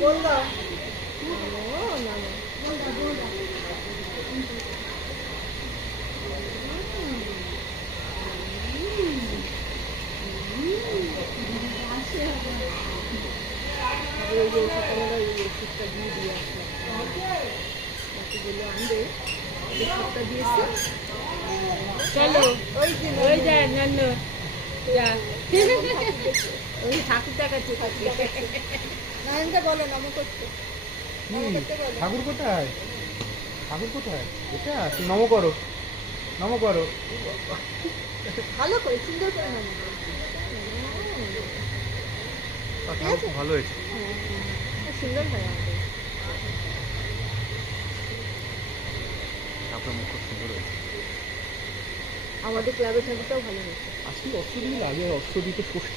বল দাও। চলো ওই যা নান্ন যা ওই ঠাকুর দেখাচ্ছে নারায়ণকে বলো নম করতে। ঠাকুর কোথায়? ঠাকুর কোথায়? এটা নম করো, নম করো। ভালো করে সুন্দর করে নম করো। ঠাকুর ভালো হয়েছে। সুন্দর হয় আমাদের। আপনার মুখ খুব সুন্দর হয়েছে। আমাদের ক্লাবের ঠাকুরটাও ভালো হয়েছে। আজকে অষ্টমী লাগে, অষ্টমীতে ষষ্ঠী।